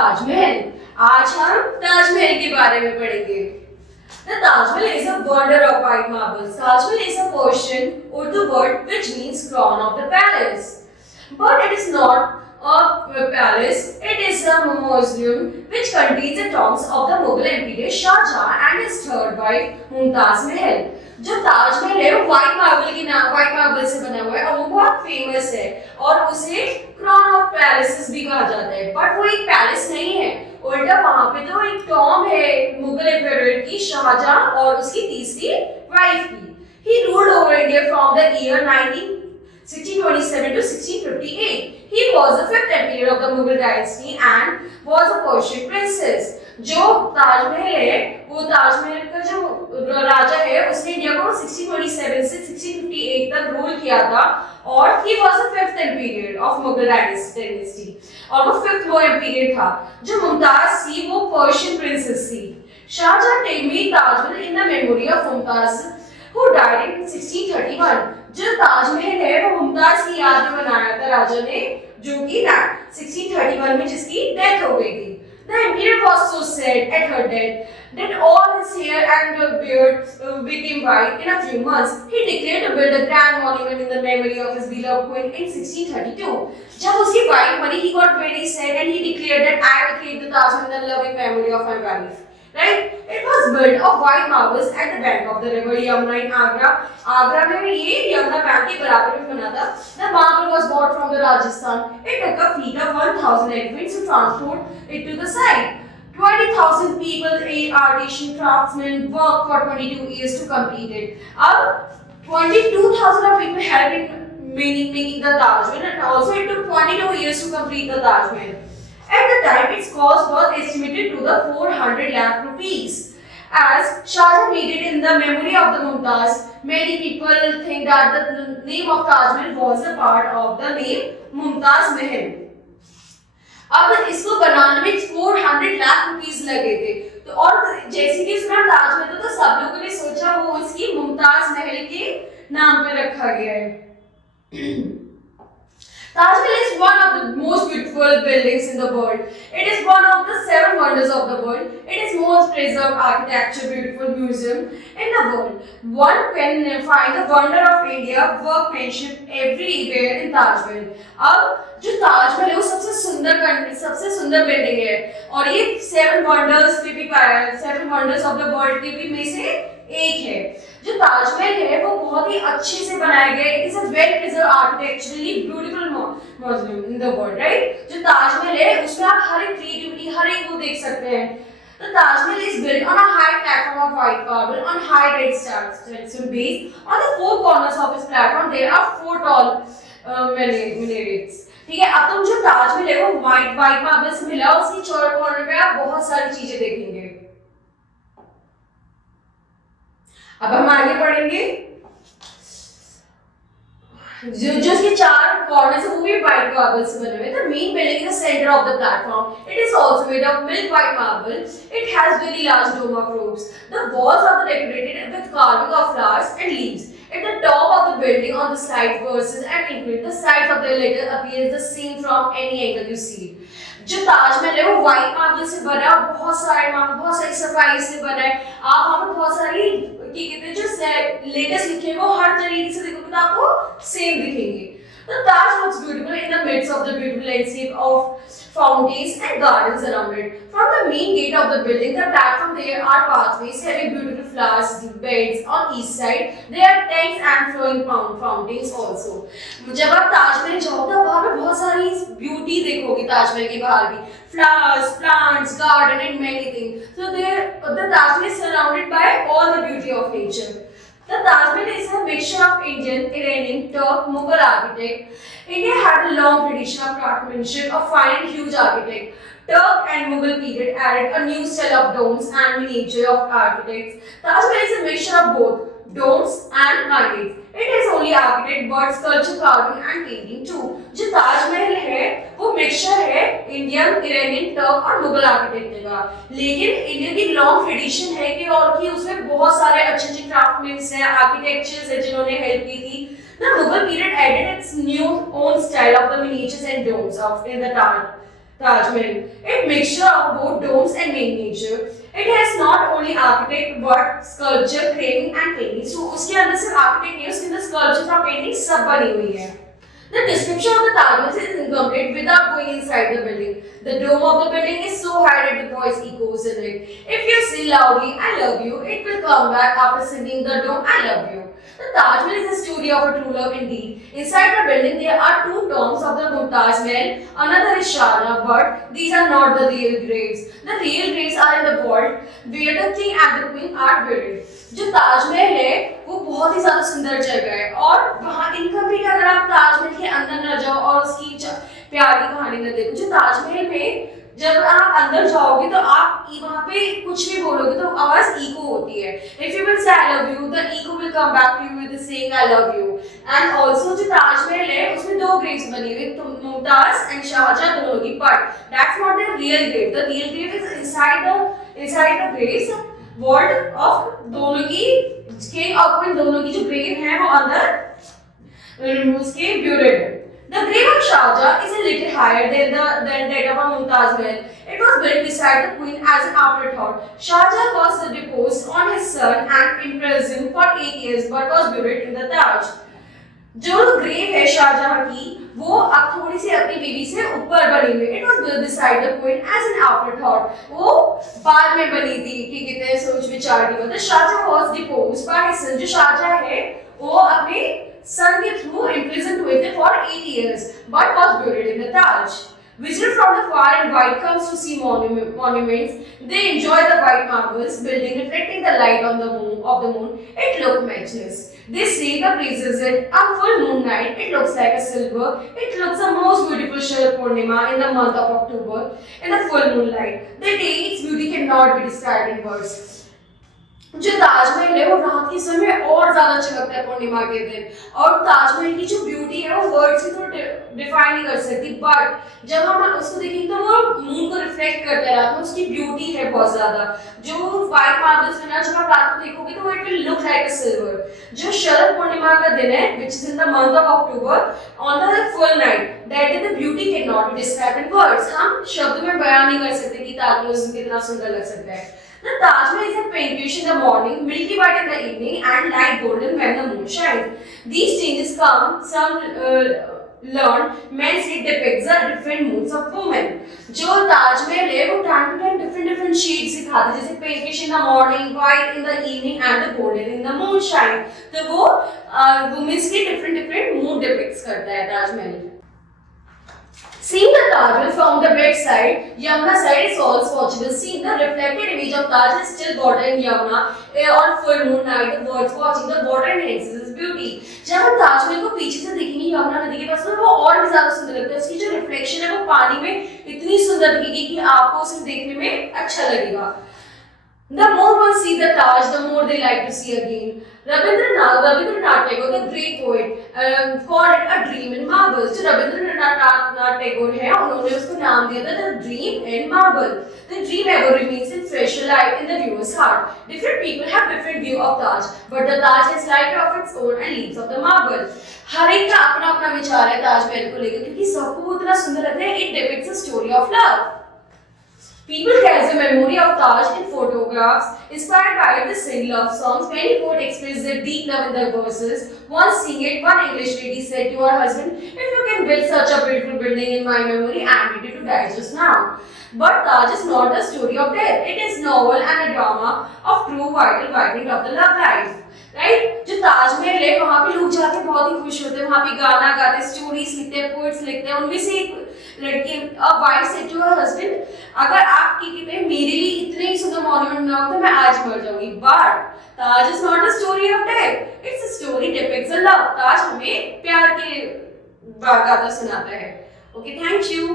ताजमहल। आज हम ताजमहल के बारे में पढ़ेंगे। The Taj Mahal is a wonder of white marble. Taj Mahal is a Persian Urdu word which means crown of the palace. But it is not a palace, it is a mausoleum which contains the tombs of the Mughal Emperor Shah Jahan and his third wife Mumtaz Mahal. जो ताजमहल है वो white marble से बना हुआ है और वो बहुत फेमस है और उसे क्राउन ऑफ पैलेसेस भी कहा जाता है। बट वो एक पैलेस नहीं है, उल्टा वहां पे तो एक टॉम है मुगल एम्परर की, शाहजहां और उसकी तीसरी वाइफ की। He ruled over India from the year 1627 to 1658. He was the fifth emperor of the Mughal dynasty and was a Persian princess. जो ताजमहल है वो ताजमहल का जो राजा है उसने इंडिया को 1627 से 1658 तक रूल किया था और he was the fifth emperor of Mughal dynasty और वो फिफ्थ वो एम्पीरियड था। जो मुमताज थी वो पर्शियन प्रिंसेस थी। Shahjahan made Taj Mahal in the memory of Mumtaz who died in 1631। जो ताजमहल है वो मुमताज की याद में बनाया था राजा ने, जो कि 1631 में जिसकी डेथ हो गई थी। The emperor was so sad at her death that all his hair and beard became white in a few months. He declared to build a grand monument in the memory of his beloved queen in 1632. जब उसकी wife मरी, he got very sad and he declared that I will create the Taj Mahal in the loving memory of my wife. Right? It was built of white marbles at the bank of the river Yamuna in Agra. Agra में भी ये Yamuna bank के बराबर में बना था। The marble was bought from the Rajasthan. It took a fleet of 1,000 elephants to transport it to the site. 20,000 people, 8 artisan craftsmen, worked for 22 years to complete it. अब 22,000 of people helped in making the Taj Mahal, and also it took 22 years to complete the Taj Mahal. At the time, its cost was estimated to the 400 lakh rupees. As Shahjahan made it in the memory of the Mumtaz, many people think that the name of Taj Mahal was a part of the name Mumtaz Mahal. अब इसको बनाने में 400 lakh rupees लगे थे। तो और जैसे कि इसमें ताजमहल तो सब लोगों ने सोचा वो इसकी मुमताज महल के नाम पे रखा गया है। Taj Mahal is one of the most beautiful buildings in the world. It is one of the 7 wonders of the world. It is most preserved architecture, beautiful museum in the world. One can find the wonder of India workmanship everywhere in Taj Mahal. अब जो ताज महल है वो सबसे सुंदर building है और ये 7 wonders में भी पाया है, 7 वंडर्स ऑफ द वर्ल्ड के भी में से एक है। जो ताजमहल है वो बहुत ही अच्छे से बनाया गया है। It is a well preserve architecturally beautiful monument in the world, right. जो ताजमहल है उसमें आप हर एक क्रिएटिविटी हर एक को देख सकते हैं। The Taj Mahal is built on a high platform of white marble on high red sandstone base. On the 4 corners of its platform there are 4 tall minarets. ठीक है, अब तुम जो ताजमहल है वो व्हाइट मार्बल से मिला, उसकी 4 कॉर्नर पे आप बहुत सारी चीजें देखेंगे। अब हम आगे पढ़ेंगे। जो इसके 4 कॉर्नर्स है वो भी व्हाइट मार्बल से बने हुए हैं। The main building is the center of the platform. It is also made of milk white marble. It has very large dome of roofs. The walls are decorated with carving of flowers and leaves. At the top of the building on the side verses and include the sides of the letter appears the same from any angle you see. जो ताजमहल है वो white marble से बना है, बहुत सारी सफाई से बना है। आप वहाँ पे बहुत सारी कहते हैं जो लेटेस्ट लिखे हैं वो हर तरीके से देखोगे तो आपको सेम दिखेंगे। The Taj looks beautiful in the midst of the beautiful landscape of fountains and gardens around it. From the main gate of the building, the platform there are pathways having beautiful flowers beds on each side. There are tanks and flowing fountains also. जब आप ताजमहल जाओगे तो वहाँ पे बहुत सारी beauty देखोगे ताजमहल के बाहर भी, flowers, plants, garden and many things. So the Taj Mahal is surrounded by all the beauty of nature. The Taj Mahal is a mixture of Indian, Iranian, Turk, Mughal architect. India had a long tradition of craftsmanship, of fine and huge architect. Turk and Mughal period added a new style of domes and miniature of architects. Taj Mahal is a mixture of both domes and minarets. It is only architect but sculpture, carving and painting too. जो ताजमहल है वो mixture है Indian, Iranian, Turk और Mughal architecture का। लेकिन India की long tradition है कि और कि उसमें बहुत सारे अच्छे क्राफ्टमैन्स हैं, आर्किटेक्चर्स हैं जिन्होंने हेल्प की थी। The Mughal period added its new own style of the miniatures and domes of in the Taj. Taj Mahal. It mixture of both domes and main nature. It has not only architect but sculpture, carving and paintings. So उसके अंदर सिर्फ architect नहीं है, उसके अंदर sculpture और painting सब बनी हुई है. The description of the Taj Mahal is incomplete without going inside the building. The dome of the building is so high that the voice echoes in it. If you say loudly, "I love you," it will come back after singing the dome, "I love you." The Taj Mahal is a story of a true love indeed. Inside the building, there are two tombs of the Mumtaz Mahal. Another is Shahjahan, but these are not the real graves. The real graves are in the vault where the king and the queen are buried. जो ताजमहल है वो बहुत ही ज्यादा सुंदर जगह है और वहाँ इनकम्प्लीट अगर आप ताजमहल के अंदर न जाओ और उसकी प्यार की कहानी न देखो। जो ताजमहल में जब आप अंदर जाओगे तो आप वहाँ पे कुछ भी बोलोगे तो आवाज इको होती है। If you will say I love you, the echo will come back to you with the saying I love you. And also जो ताजमहल है उसमें दो ग्रेव्स बनी हुई, तो मुमताज एंड शाहजहां दोनों की, but that's not the real grave. The real grave is inside the graves vault of दोनों की, किंग और क्वीन दोनों की जो ग्रेव है वो अंदर उसके buried है. The grave of Shahjahan is a little higher than that of Mumtaz Mahal. It was built beside the queen as an afterthought. Shahjahan was deposed on his son and imprisoned for 8 years, but was buried in the Taj. जो grave है शाहजहां की वो अब थोड़ी सी अपनी बीवी से ऊपर बनी हुई. It was built beside the queen as an afterthought. वो बाद में बनी थी कि कितने सोच विचार की वजह. Shahjahan was deposed by his son. जो शाहजहां है वो अपने son के through imprisoned हुए थे for 8 years, but was buried in the Taj. Visitors from the far and wide comes to see monuments. They enjoy the white marbles building reflecting the light on the moon. It looks matchless. They say the praises it. On full moon night, it looks like a silver. It looks the most beautiful Sharad Purnima in the month of October in the full moonlight. The day its beauty cannot be described in words. जो ताजमहल है वो रात के समय और ज्यादा चमकता है पूर्णिमा के दिन, और ताजमहल की जो ब्यूटी है वो वर्ड से तो डिफाइन नहीं कर सकती, बट जब हम उसको देखेंगे तो वो मून को रिफ्लेक्ट करता है रात में, उसकी ब्यूटी है बहुत ज्यादा. जो व्हाइट मार्बल्स है ना, जब आप रात को देखोगे तो it will look like a silver. जो शरद पूर्णिमा का दिन है which is in the month of October on the full night, that is the beauty can not be described in words. हम शब्द में बयान नहीं कर सकते कि ताजमहल उस दिन कितना सुंदर लग सकता है. The Taj Mahal is a pinkish in the morning, milky white in the evening, and light golden when the moon shines. These changes come, some learned, men say depicts the different moods of women. जो ताज महल है वो time to time different shades दिखाते हैं, जैसे pinkish in the morning, white in the evening, and the golden in the moonshine. तो वो women's के different mood depicts करता है Taj Mahal. Seeing the Taj Mahal from the bedside, Yamuna side is also possible. Seeing the reflected image of Taj is still water in Yamuna on full moon night. The birds watching the water enhances its beauty. जब हम ताजमहल को पीछे से देखेंगे यमुना नदी के पास तो वो और भी ज्यादा सुंदर लगता है. उसकी जो रिफ्लेक्शन है वो पानी में इतनी सुंदर दिखेगी कि आपको उसे देखने में अच्छा लगेगा. The more one see the Taj, the more they like to see again. Rabindranath Tagore, the great poet, called it a dream in marble. जो Rabindranath Tagore है, उन्होंने उसको नाम दिया था the dream in marble. The dream ever remains in fresh light in the viewer's heart. Different people have different view of Taj, but the Taj has light of its own and leaves of the marble. हर एक का अपना अपना विचार है ताजमहल को लेकर, क्योंकि सबको वो इतना सुंदर लगता है. It depicts a story of love. People carry the memory of Taj in photographs. Inspired by it, they sing love songs. Many poets express their deep love in their verses. Once seeing it, one English lady said to her husband, "If you can build such a beautiful building in my memory, I am ready to die just now." But Taj is not a story of death. It is novel and a drama of true vital writing of the love life. Right. जो ताजमहल है वहाँ पे लोग जाके बहुत ही खुश होते हैं, वहाँ पे गाना गाते हैं, स्टोरीज लिखते हैं, पोएट्स लिखते हैं. उनमें से एक लड़की wife said to her husband, अगर आप कहते हैं मेरे लिए इतने ही सुंदर मॉन्यूमेंट ना हो तो मैं आज मर जाऊंगी. But Taj is not a story of death, it's a story depicts a love. Taj हमें प्यार के गाथा सुनाता है. Okay, thank you.